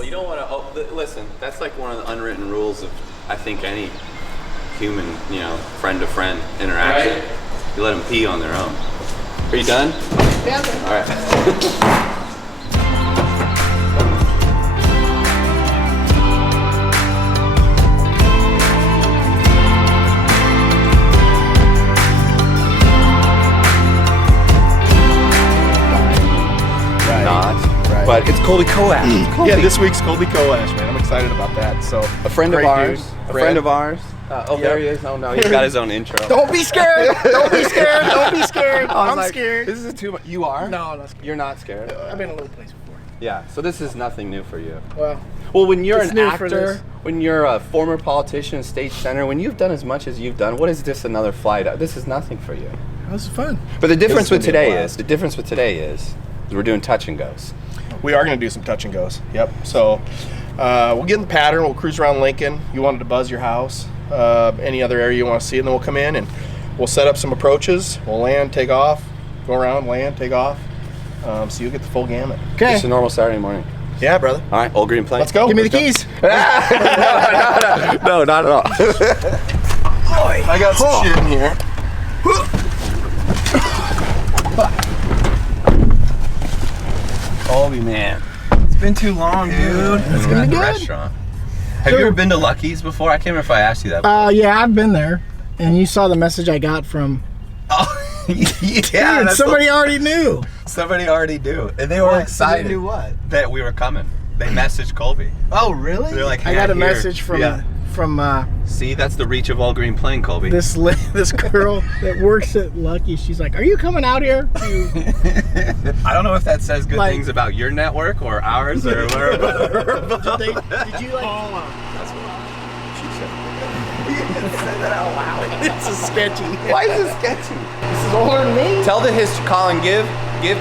Well, you don't want to. Oh, listen, that's like one of the unwritten rules of, I think, any human, friend to friend interaction. Right. You let them pee on their own. Are you done? Yeah. All right. But it's Colby Coash. Yeah, this week's Colby Coash, man. I'm excited about that. So a friend of ours. A friend of ours. There he is. Oh no, he's got his own intro. Don't be scared. Don't be scared. Don't be scared. I'm scared. This is too much. You are? No, I'm not scared. You're not scared? I've been in a little place before. Yeah, so this is nothing new for you. Well, when you're an actor, when you're a former politician, state senator, when you've done as much as you've done, what is this another flight of? This is nothing for you. This is fun. But the difference with today is we're doing touch and goes. We are going to do some touch and goes. Yep. So we'll get in the pattern. We'll cruise around Lincoln. You wanted to buzz your house, any other area you want to see, and then we'll come in and we'll set up some approaches. We'll land, take off, go around, land, take off. So you'll get the full gamut. Okay. Just a normal Saturday morning. Yeah, brother. All right, Old Green Plain. Let's go. Give me the keys. No, not at all. I got some shit in here. Colby, man. It's been too long, dude. It's gonna be good. Restaurant. Have you ever been to Lucky's before? I can't remember if I asked you that before. Yeah, I've been there. And you saw the message I got from... Oh, yeah. Dude, somebody already knew. Somebody already knew. And they were excited. They knew what? That we were coming. They messaged Colby. Oh, really? They're like, I got a message from... See, that's the reach of All Green Plain, Colby. This girl that works at Lucky, she's like, "Are you coming out here?" I don't know if that says good things about your network or ours or whatever. Did you call her? That's what she said. You didn't say that out loud. This is sketchy. Why is it sketchy? This is older than me. Tell the history, Colin. Give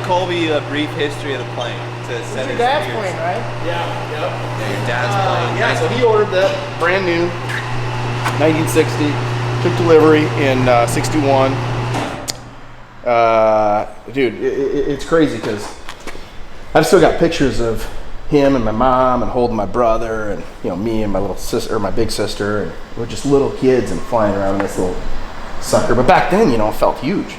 Colby a brief history of the plane. Your dad's plane, right? Yeah. Yep. Yeah, your dad's plane. Yeah. So he ordered that brand new, 1960. Took delivery in '61. Dude, it's crazy because I've still got pictures of him and my mom and holding my brother and me and my little sister, or my big sister, and we're just little kids and flying around in this little sucker. But back then, it felt huge.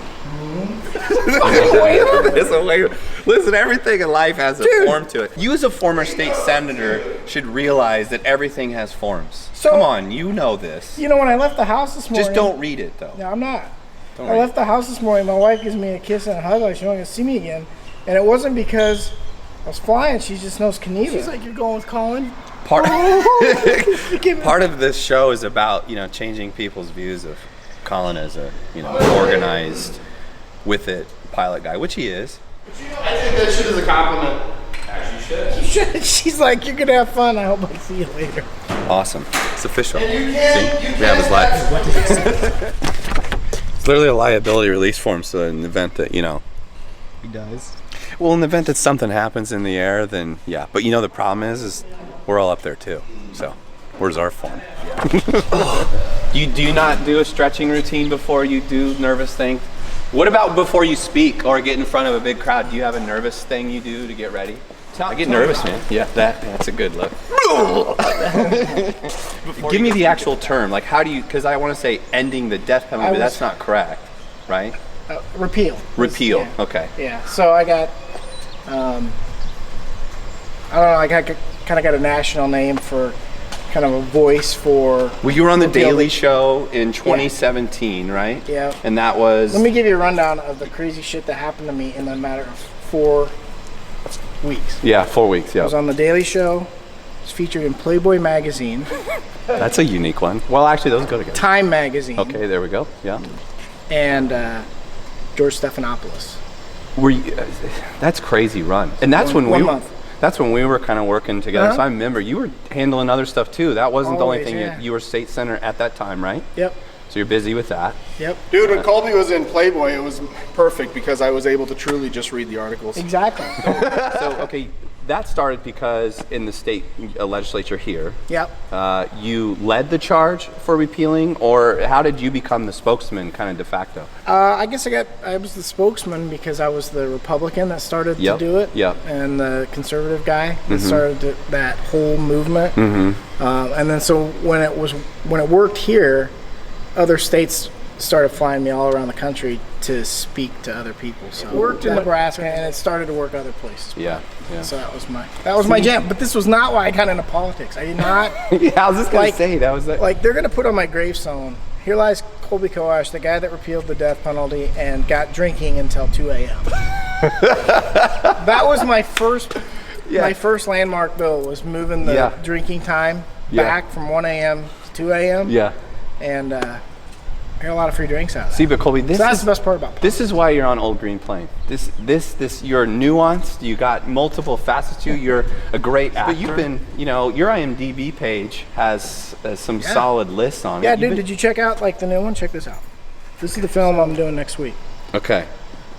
Listen, everything in life has a form to it. You as a former state senator should realize that everything has forms. So, come on, you know this. When I left the house this morning... Just don't read it, though. No, I'm not. I left the house this morning, my wife gives me a kiss and a hug like she's not going to see me again. And it wasn't because I was flying, she just knows Keneva. She's like, "You're going with Colin?" Part of this show is about, changing people's views of Colin as a, organized, with it pilot guy, which he is. I think that shit is a compliment. As you should. She's like, "You're gonna have fun. I hope I see you later." Awesome. It's official. And you have his life. It's literally a liability release form, so in the event that, He does. Well, in the event that something happens in the air, then yeah. But the problem is we're all up there too. So where's our form? Do you not do a stretching routine before you do nervous things? What about before you speak or get in front of a big crowd? Do you have a nervous thing you do to get ready? I get nervous, man. Yeah, that's a good look. Give me the actual term. Like, how do you? Because I want to say ending the death penalty, but that's not correct, right? Repeal. Repeal. Yeah. Okay. Yeah. So I got, I don't know. I kind of got a national name for, kind of a voice for. Well, you were on the Daily Show in 2017, right? Yeah. And that was. Let me give you a rundown of the crazy shit that happened to me in a matter of 4 weeks. Yeah, 4 weeks. Yeah. I was on the Daily Show. Was featured in Playboy magazine. That's a unique one. Well, actually, those go together. Time magazine. Okay, there we go. Yeah. And George Stephanopoulos. That's crazy run. And that's when That's when we were kind of working together. So I remember you were handling other stuff too. That wasn't the only thing. You were state senator at that time, right? Yep. So you're busy with that. Yep. Dude, when Colby was in Playboy, it was perfect because I was able to truly just read the articles. Exactly. So, okay, that started because in the state legislature here, Yep. you led the charge for repealing, or how did you become the spokesman, kind of de facto? I guess I was the spokesman because I was the Republican that started to do it, and the conservative guy that started that whole movement. And then so when it worked here, other states started flying me all around the country to speak to other people. So it worked in Nebraska, and it started to work other places. Yeah. So that was my jam. But this was not why I got into politics. I did not. I was just gonna say that was like they're gonna put on my gravestone. Here lies Colby Coash, the guy that repealed the death penalty and got drinking until 2 a.m. That was my first. My first landmark bill was moving the drinking time back from 1 a.m. to 2 a.m. Yeah. And I got a lot of free drinks out of that. See, but Colby, that's the best part about politics. This is why you're on Old Green Plain. This, you're nuanced. You got multiple facets to you. You're a great actor. But you've been, your IMDb page has some solid lists on it. Yeah, dude, did you check out the new one? Check this out. This is the film I'm doing next week. Okay.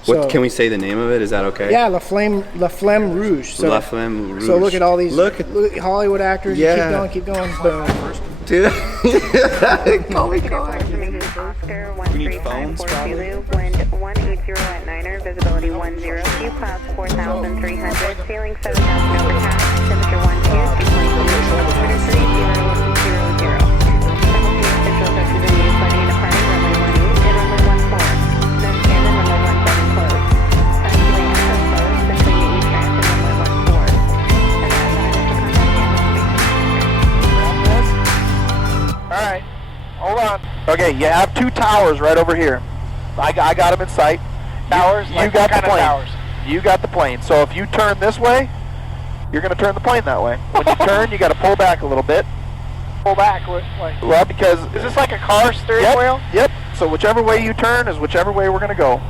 What can we say the name of it? Is that okay? Yeah, Flamme Rouge. So, La Flamme Rouge. So look at all these look at Hollywood actors. Yeah. Keep going. Boom. Dude. Colby Coash. We need phones, probably. Wind 180 at Niner, visibility 10. Few clouds 4,300. Ceiling 7,000 overcast. Temperature 12. Dew point 0. 30. Simultaneous visual touches in use. Lighting departing runway 18 and runway 14. No scan and runway 17 closed. Taxiway access closed between the east ramp and runway 14. And that's an initial contact. All right, hold on. Okay, you have 2 towers right over here. I got them in sight. Towers? You got the plane. Towers? You got the plane. So if you turn this way, you're going to turn the plane that way. When you turn, you got to pull back a little bit. Pull back? Well, because... Is this like a car steering wheel? Yep. So whichever way you turn is whichever way we're going to go.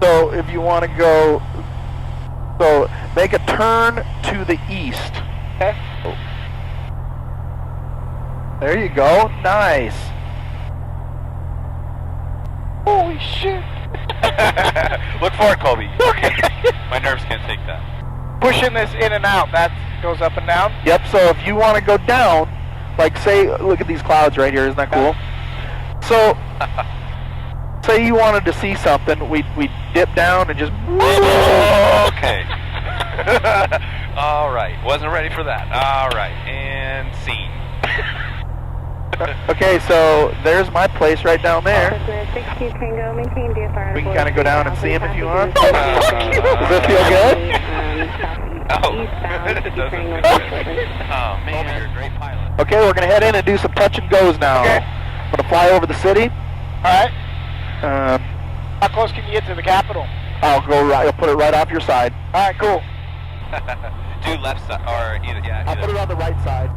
So if you want to go... So make a turn to the east. Okay. There you go. Nice. Holy shit. Look for it, Colby. Okay. My nerves can't take that. Pushing this in and out, that goes up and down? Yep, so if you want to go down, like say, look at these clouds right here, isn't that cool? So, say you wanted to see something, we dip down and just... Okay. All right, wasn't ready for that. All right, and scene. Okay, so there's my place right down there. We can kind of go down and see him if you want. Does it feel good? Oh, it doesn't. Oh, man, you're a great pilot. Okay, we're going to head in and do some touch and goes now. Okay. I'm going to fly over the city. Alright. How close can you get to the Capitol? I'll go right, I'll put it right off your side. Alright, cool. Do left side, or either, yeah. I'll put it on the right side.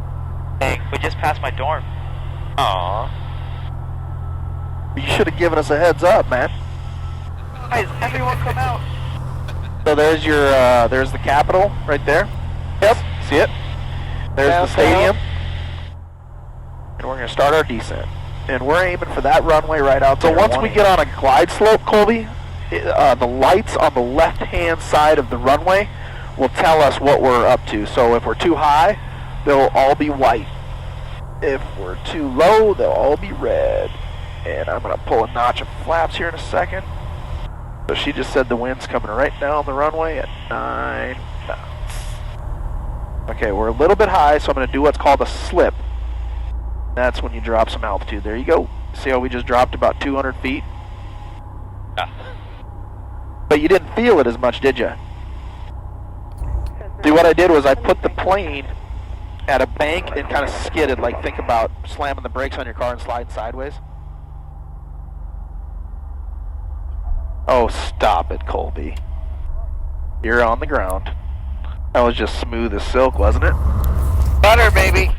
Hey, we just passed my dorm. Aww. You should have given us a heads up, man. Guys, everyone come out. So there's your, there's the Capitol right there. Yep. See it? There's the stadium. And we're going to start our descent. And we're aiming for that runway right out there. So once we get on a glide slope, Colby, the lights on the left-hand side of the runway will tell us what we're up to. So if we're too high, they'll all be white. If we're too low, they'll all be red. And I'm going to pull a notch of flaps here in a second. So she just said the wind's coming right down the runway at 9 knots. Okay, we're a little bit high, so I'm going to do what's called a slip. That's when you drop some altitude. There you go. See how we just dropped about 200 feet? Yeah. But you didn't feel it as much, did you? See, what I did was I put the plane at a bank and kind of skidded, like think about slamming the brakes on your car and sliding sideways. Oh, stop it, Colby. You're on the ground. That was just smooth as silk, wasn't it? Butter, baby.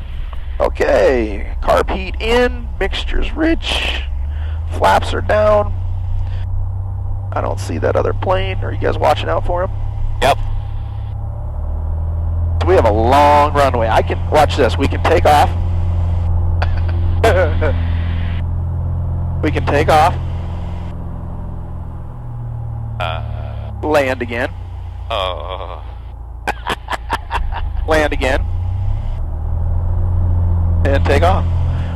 Okay, carb heat in, mixture's rich, flaps are down. I don't see that other plane. Are you guys watching out for him? Yep. So we have a long runway. I can, watch this, we can take off. We can take off. Land again. Oh. land again. And take off.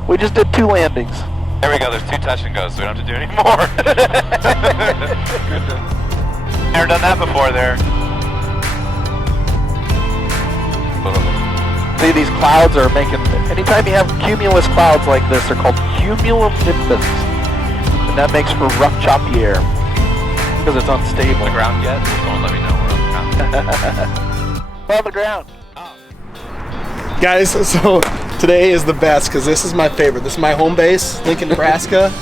We just did 2 landings. There we go, there's 2 touch and goes, so we don't have to do any more. Never done that before there. See, these clouds are making, anytime you have cumulus clouds like this, they're called cumulonimbus. And that makes for rough, choppy air. Because it's unstable. The ground yet? Someone let me know we're on the ground. We're on the ground. Guys, so today is the best because this is my favorite. This is my home base, Lincoln, Nebraska.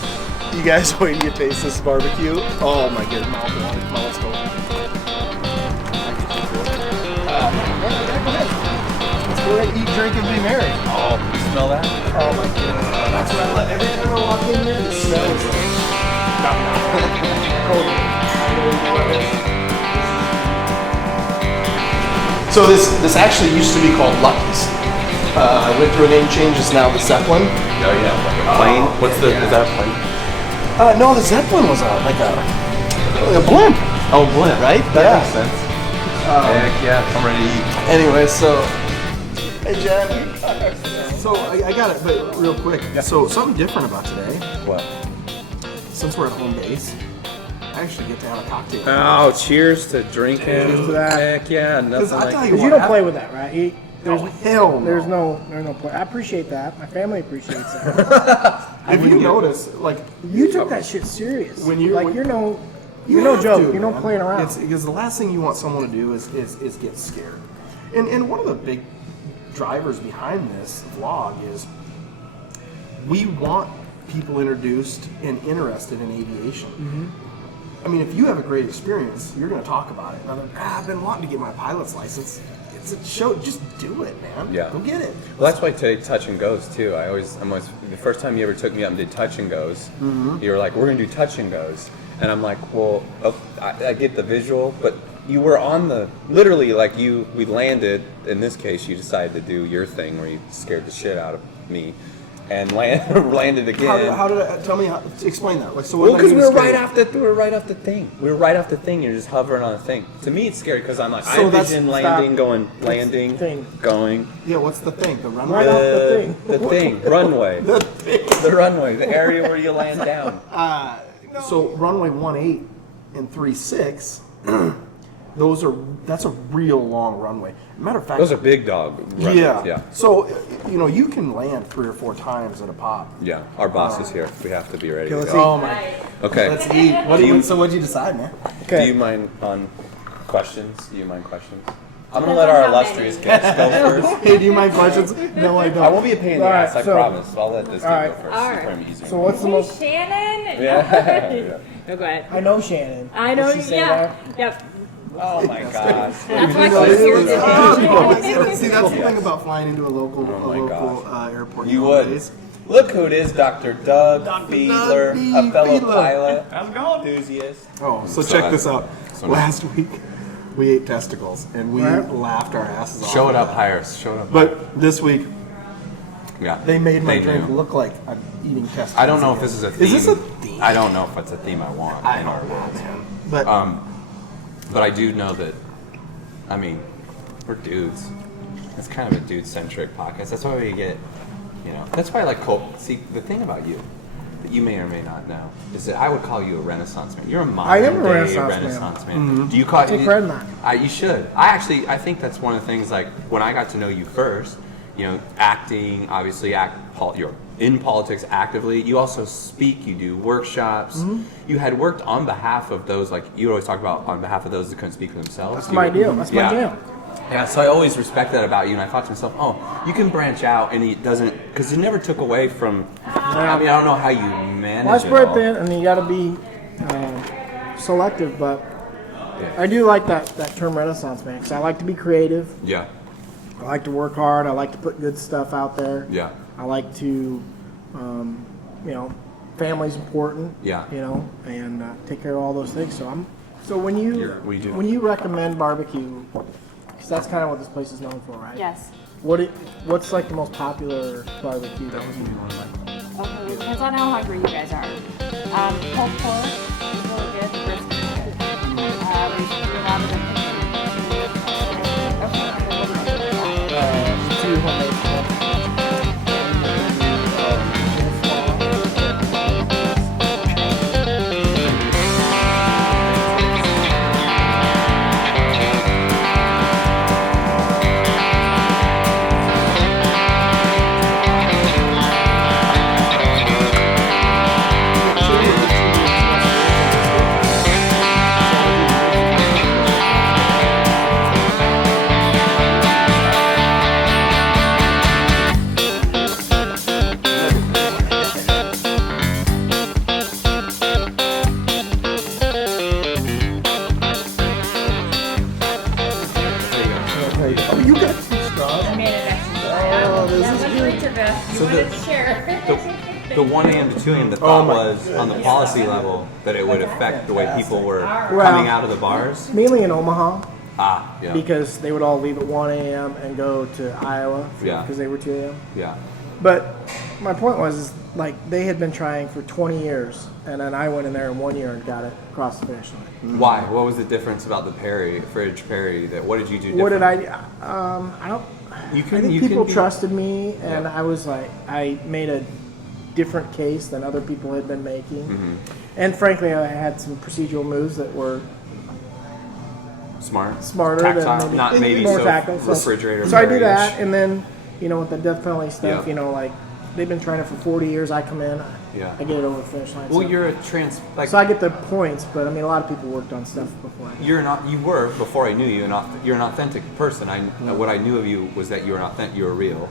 You guys wait till you taste this barbecue. Oh my goodness, mouth watering. Come on, let's go. Let's go ahead, eat, drink, and be merry. Oh, you smell that? Oh my goodness. That's what I love. Every time I walk in here, the smell is So this actually used to be called Lucky's. I went through a name change. It's now the Zeppelin. Oh yeah, like a plane. Is that a plane? No, the Zeppelin was like a blimp. Oh, blimp. Right? That makes sense. Heck yeah, I'm ready to eat. Anyway, so hey Jen. So I got it, but real quick. Yeah. So something different about today. What? Since we're at home base, I actually get to have a cocktail. Oh, cheers to drinking. Cheers to that. Heck yeah, nothing like Because you don't play with that, right? Hell no. There's no play. I appreciate that. My family appreciates that. If you notice, like You took that shit serious. When you- like when- you're no you joke. have to, You're no man. playing around. It's because the last thing you want someone to do is get scared. And one of the big drivers behind this vlog is we want people introduced and interested in aviation. Mm-hmm. I mean, if you have a great experience, you're going to talk about it. I've been wanting to get my pilot's license. It's a show. Just do it, man. Yeah. Go get it. Well, that's why today touch and goes too. I'm always the first time you ever took me up and did touch and goes, you were like, we're gonna do touch and goes, and I'm like, well, I get the visual, but you were on the literally like we landed. In this case, you decided to do your thing where you scared the shit out of me, and landed again. How did I, tell me? Explain that. Like, so Well, because we were right off the thing. We were right off the thing. You're just hovering on the thing. To me, it's scary because I'm like, I envision landing, landing, going. Yeah, what's the thing? The runway? Right off the thing. The thing, runway. The runway, the area where you land down. So runway 18 and 36, that's a real long runway. Matter of fact, Those are big dog runways. Yeah. So you can land 3 or 4 times at a pop. Yeah. Our boss is here. We have to be ready. Okay, to go. Oh my! Okay. Let's eat. So what'd you decide, man? Do you mind on questions? Do you mind questions? I'm gonna let our illustrious guest go first. Hey, do you mind questions? No, I don't. I won't be a pain in the ass. I promise. I'll let this dude go first. All right. It's probably easier. So what's the most? Shannon? Yeah. No, go ahead. I know Shannon. I know, Did she say yeah. that? Yep. Oh my gosh. That's why she's here today. See, that's the thing about flying into a local airport. You would. Look who it is, Dr. Doug Fiedler, a fellow pilot. How's it going? Enthusiast. Oh, so check this out. Last week, we ate testicles, and we laughed our asses off. Show it up higher. Show it up. But this week, yeah, they made my drink look like I'm eating testicles. I don't know if this is a theme. Is this a theme? I don't know if it's a theme I want. I don't know, man. But But I do know that, I mean, we're dudes. It's kind of a dude-centric podcast. That's why we get, that's why I like Colby. See, the thing about you that you may or may not know is that I would call you a Renaissance man. You're a modern day Renaissance man. Mm-hmm. Do you call Take credit on that. You should. I think that's one of the things, like, when I got to know you first, acting, obviously, you're in politics actively. You also speak, you do workshops. Mm-hmm. You had worked on behalf of those, like, you always talk about on behalf of those that couldn't speak for themselves. That's my deal. That's my jam. Yeah, so I always respect that about you, and I thought to myself, oh, you can branch out, and it doesn't, because it never took away from, I mean, I don't know how you manage Well, I it spread all. thin, and you got to be selective, but I do like that term Renaissance man, because I like to be creative. Yeah. I like to work hard. I like to put good stuff out there. Yeah. I like to, family's important. Yeah. And take care of all those things. So when you recommend barbecue, because that's kind of what this place is known for, right? Yes. What's like the most popular barbecue that you like? Okay, it depends on how hungry you guys are. Pulled pork is really good. Brisket is good. We do a lot of the So the 1 a.m. to 2 a.m. the thought was on the policy level that it would affect the way people were coming out of the bars. Mainly in Omaha. Yeah. Because they would all leave at 1 a.m. and go to Iowa because they were 2 a.m. Yeah. But my point was, like, they had been trying for 20 years, and then I went in there in 1 year and got it across the finish line. Why? What was the difference about the fridge Perry? What did you do different? What did I do? I don't... I think people trusted me, and I was like, I made a different case than other people had been making. Mm-hmm. And frankly, I had some procedural moves that were smarter tactile, than maybe more tactile. Refrigerator. So I do that, and then with the death penalty stuff, like they've been trying it for 40 years. I come in, I get it over the finish line. Well, so. You're a so I get the points, but I mean, a lot of people worked on stuff before. You were before I knew you, you're an authentic person. What I knew of you was that you were authentic, you were real.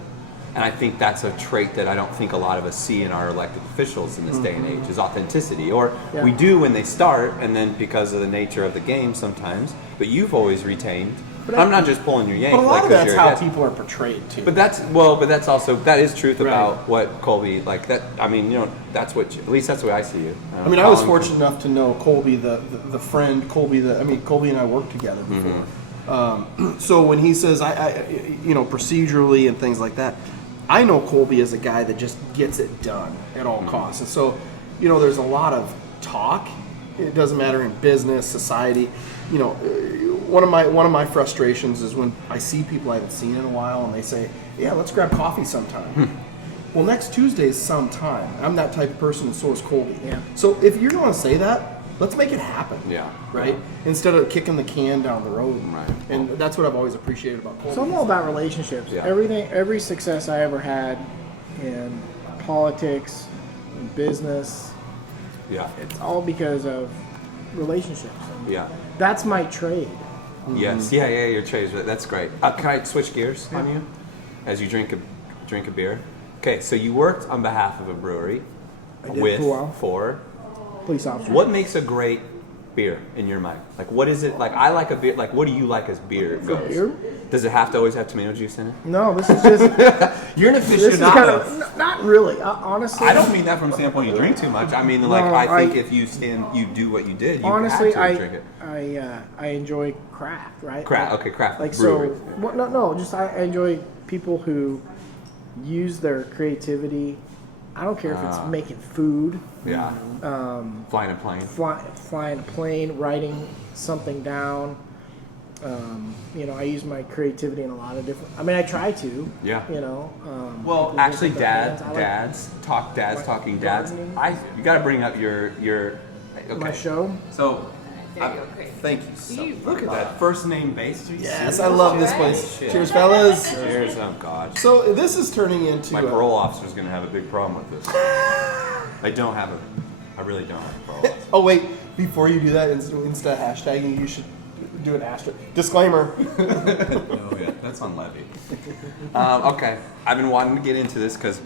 And I think that's a trait that I don't think a lot of us see in our elected officials in this day and age is authenticity. Or we do when they start, and then because of the nature of the game sometimes. But you've always retained. I'm not just pulling your yank. But a lot of that's how people are portrayed too. But that is truth about what Colby like that. I mean, that's what at least that's the way I see you. I mean, I was fortunate enough to know Colby, the friend Colby. Colby and I worked together before. Mm-hmm. So when he says I procedurally and things like that. I know Colby as a guy that just gets it done at all costs. And so, there's a lot of talk. It doesn't matter in business, society. One of my frustrations is when I see people I haven't seen in a while and they say, "Yeah, let's grab coffee sometime." Well, next Tuesday is sometime. I'm that type of person, and so is Colby. Yeah. So if you're going to say that, let's make it happen. Yeah. Right? Instead of kicking the can down the road. Right. And that's what I've always appreciated about Colby. So I'm all about relationships. Yeah. Every success I ever had in politics, in business, it's all because of relationships. Yeah. That's my trade. Yes. Yeah, your trade. That's great. Can I switch gears on you as you drink a beer? Okay, so you worked on behalf of a brewery for police officers. What makes a great beer in your mind? Like, what is it? Like, I like a beer. Like, what do you like as beer goes? Beer? Does it have to always have tomato juice in it? No, this is just... You're an aficionado. This is kind of, not really, honestly. I don't mean that from the standpoint you drink too much. I mean, I think if you do what you did, you honestly, have to drink it. I enjoy craft, right? Craft. Like brewery. Just I enjoy people who use their creativity. I don't care if it's making food. Yeah. Flying a plane. Flying a plane, writing something down. I use my creativity in a lot of different. I mean, I try to. Yeah. Well, actually, dads talking dads. You got to bring up your my show. So. Thank you so much. Look at that first name base. Yes, I love this place. Cheers, fellas. Cheers. Oh, God. So this is turning into... My parole officer's going to have a big problem with this. I really don't have a parole officer. Oh, wait. Before you do that, instead of hashtagging, you should do an asterisk. Disclaimer. Oh, yeah. That's on Levy. Okay. I've been wanting to get into this because,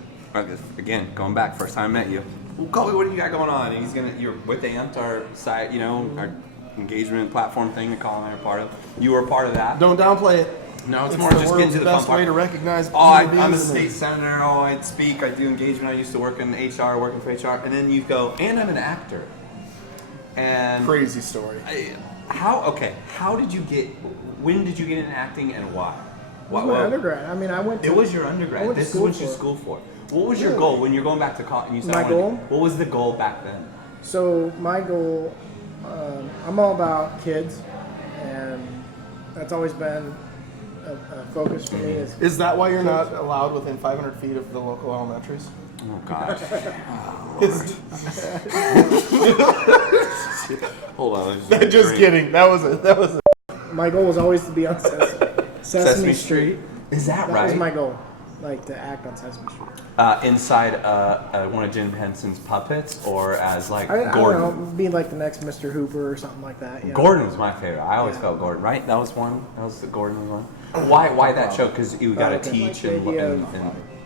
again, going back, first time I met you. Well, Colby, what do you got going on? And you're with Amped, our site, our engagement platform thing that Colin and I are part of. You were a part of that. Don't downplay it. No, it's more just getting to the fun part. Best way to recognize. I'm a state senator. I speak. I do engagement. I used to work in HR, working for HR, and then you go, and I'm an actor. And crazy story. How did you get? When did you get into acting, and why? It was my undergrad. I mean, I went. It was your undergrad. This is what you school for. What was your goal when you're going back to college? And you said, my goal? What was the goal back then? So my goal, I'm all about kids, and that's always been a focus for me. Is that why you're not allowed within 500 feet of the local elementaries? Oh gosh. Hold on. Just kidding. That was a. My goal was always to be on Sesame Street. Is that right? That was my goal, like to act on Sesame Street. Inside one of Jim Henson's puppets, or as like Gordon? I don't know, be like the next Mr. Hooper or something like that. Gordon was my favorite. I always felt Gordon. Right? That was one. That was the Gordon one. Why that show? Because you got to teach and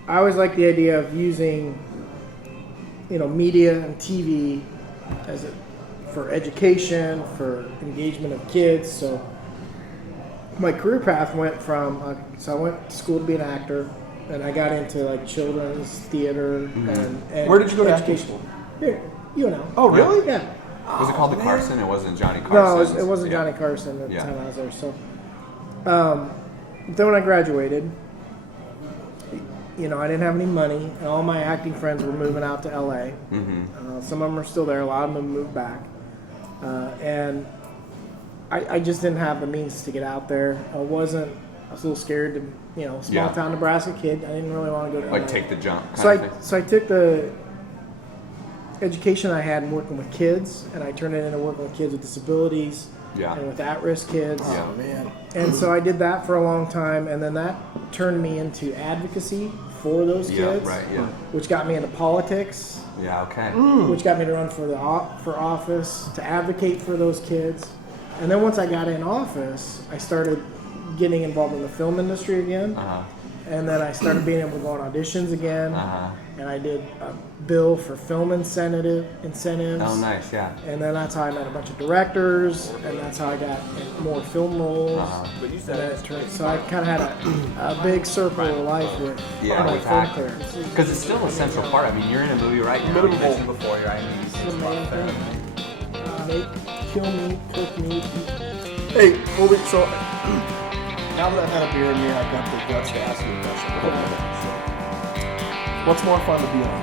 I always like the idea of using, media and TV for education, for engagement of kids. So my career path went from, so I went to school to be an actor, and I got into like children's theater and Where did you go to education. school? Here, Oh, really? Yeah. Was it called the Carson? It wasn't Johnny Carson. No, it wasn't Johnny Carson at the time I was there. So, then when I graduated, I didn't have any money, and all my acting friends were moving out to LA. Some of them are still there. A lot of them moved back, and I just didn't have the means to get out there. I was a little scared to, small town Nebraska kid. I didn't really want to go to LA. Take the jump. So I took the education I had in working with kids, and I turned it into working with kids with disabilities and with at-risk kids. Oh, man. And so I did that for a long time, and then that turned me into advocacy for those kids, which got me into politics. Yeah, okay. Which got me to run for office, to advocate for those kids. And then once I got in office, I started getting involved in the film industry again. And then I started being able to go on auditions again. And I did a bill for film incentives. Oh, nice, yeah. And then that's how I met a bunch of directors, and that's how I got more film roles. So I kind of had a big circle of life with with film acting. clearance. Because it's still a central part. I mean, you're in a movie right now. You mentioned before your IMDb. The main thing. Kill meat, cook meat. Hey, Colby, so now that I've had a beer in me, I've got the guts to ask you a question. What's more fun to be on?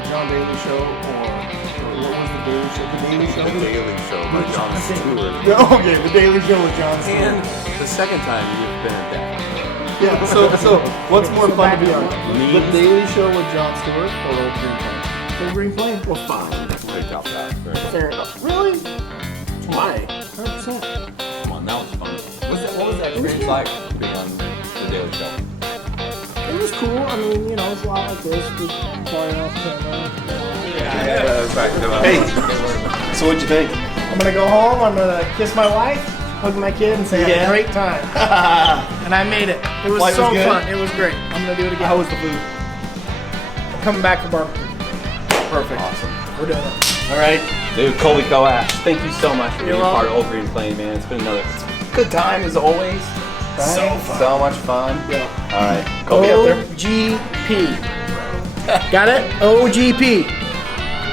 The John Daly Show or what was the Daily Show? The Daily Show? The Daily Show by Jon Stewart. Okay, the Daily Show with Jon Stewart. And the second time you've been at that. Yeah, so what's more fun to be on? The Daily Show with Jon Stewart or Old Green Plain? Old Green Plain? Well, fine. Picked out that. Fair enough. Really? Why? 100%. Come on, that was fun. What was that experience like being on the Daily Show? It was cool. I mean, it's a lot like this. We flying off camera. Hey, so what'd you think? I'm gonna go home. I'm gonna kiss my wife, hug my kid, and say I had a great time. And I made it. It was so fun. It was great. I'm gonna do it again. How was the food? I'm coming back for barbecue. Perfect. Awesome. We're doing it. All right. Dude, Colby Coash, thank you so much for being a part of Old Green Plain, man. It's been another good time as always. Right? So fun. So much fun. Yeah. All right. Colby up there. OGP. Got it? OGP.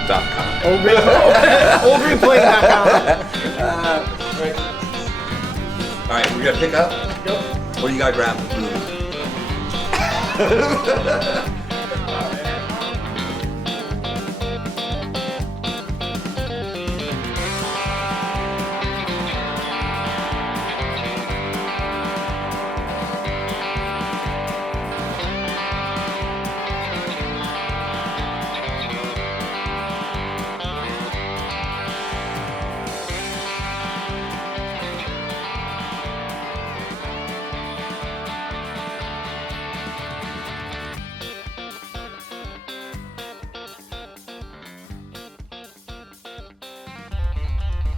.com. OldGreenPlain.com. Right. All right, we're gonna pick up. Go. What do you got grab?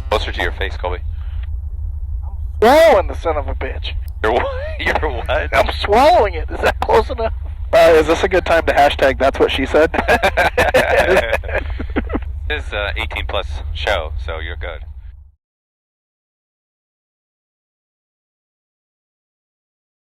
Closer to your face, Colby. Swallowing the son of a bitch. You're what? I'm swallowing it. Is that close enough? Is this a good time to hashtag that's what she said? This is an 18+ show, so you're good.